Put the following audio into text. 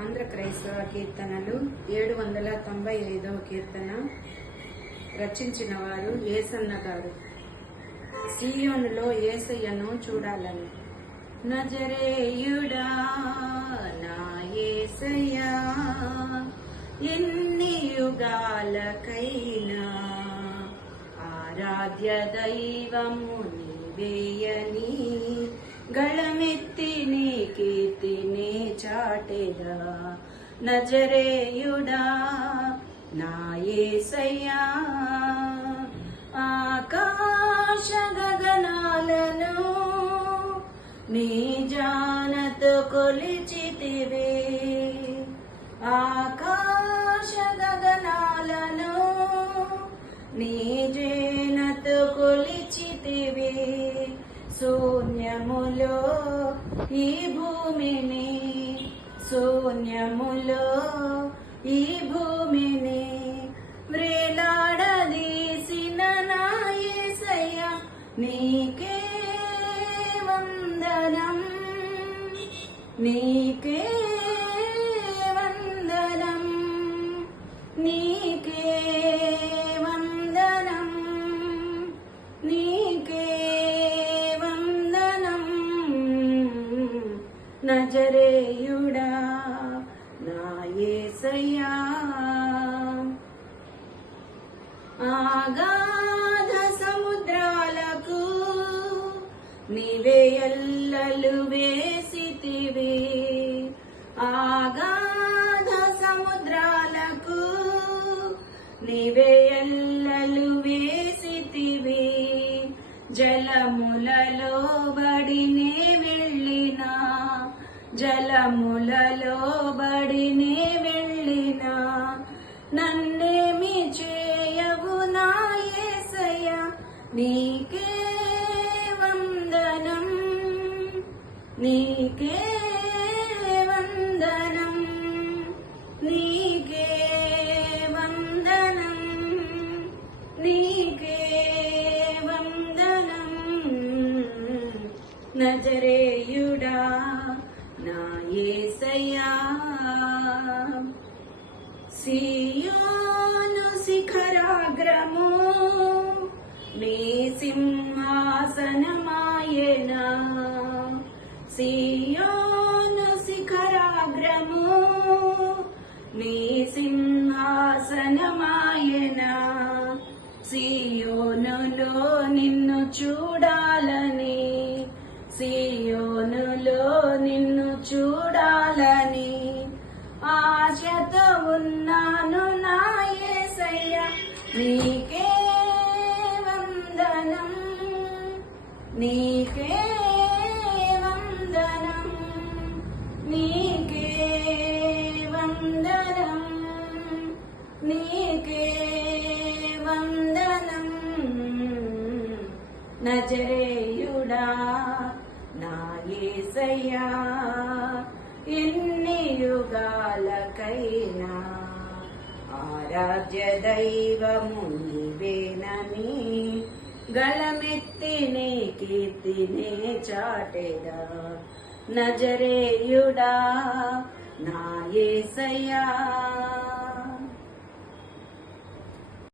ఆంధ్ర క్రైస్తవ కీర్తనలు 795వ కీర్తన రచించిన వారు యేసన్న గారు. సీయోనులో యేసయ్యను చూడాలని. నజరేయుడా నా యేసయ్యా, ఎన్ని యుగాలకైనా ఆరాధ్య దైవము నీవేయని గళమెత్తి నీ కీర్తిని చాటెదా. నజరేయుడా నా యేసయ్యా, ఆకాశ గగనాలను నీ జానతో కొలిచితివే. ఆకాశ గగనాలను నీ జానతో కొలిచితివే. శూన్యములో ఈ భూమిని, శూన్యములో ఈ భూమిని వ్రేలాడదీసిన నా యేసయ్యా, నీకే వందనం, నీకే వందనం, నీకే వందనం, నీకే వందనం. నజరేయుడా నా యేసయ్యా, ఆగాధ సముద్రాలకు నీవే ఎల్లలు వేసితివి. ఆగాధ సముద్రాలకు నీవే ఎల్లలు వేసితివి. జలములలో బడినే వెళ్ళినా, జలములలో బడినే వెళ్ళినా నన్నేమి చేయవు నా యేసయ్యా, నీకే వందనం, నీకే వందనం, నీకే వందనం, నీకే వందనం. నజరేయుడా నా యేసయ్యా, సీయోను శిఖరాగ్రము నీ సింహాసనమాయెనా. సీయోను శిఖరాగ్రము నీ సింహాసనమాయెనా. సీయోనులో నిన్ను చూడాలని, సీయోనులో నిన్ను చూడాలని ఆశతో ఉన్నాను నా యేసయ్యా, నీకే వందనం, నీకే వందనం, నీకే వందనం, నీకే వందనం. నజరేయుడా నా యేసయ్యా, ఎన్ని యుగాలకైనా ఆరాధ్య దైవము నీవేనని గళమెత్తి నీ కీర్తిని చాటెదా. నజరేయుడా నా యేసయ్యా.